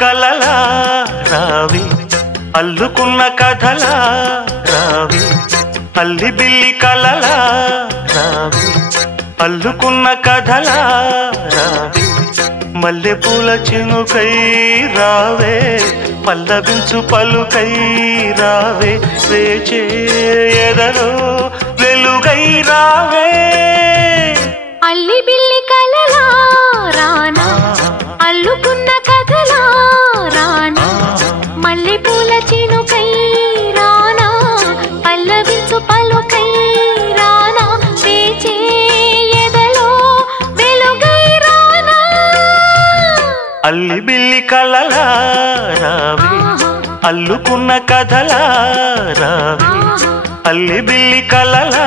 కలలా రావి అల్లుకున్న కథలా రావి అల్లి బిల్లి కలలా రావి అల్లుకున్న కథలా రావి మల్లె పూల చినుకై రావే పల్లవించు పలుకై రావే వేచే ఎదలో వెలుగై రావే అల్లి బిల్లి కలలా రానా అల్లుకున్న కథలా రానా మల్లె పూల చినుకై రానా పల్లవించు పలుకై రానా వేచే ఎదలో వెలుగై రానా అల్లి బిల్లి కలలా రావి అల్లుకున్న కథలా రావి అల్లి బిల్లి కలలా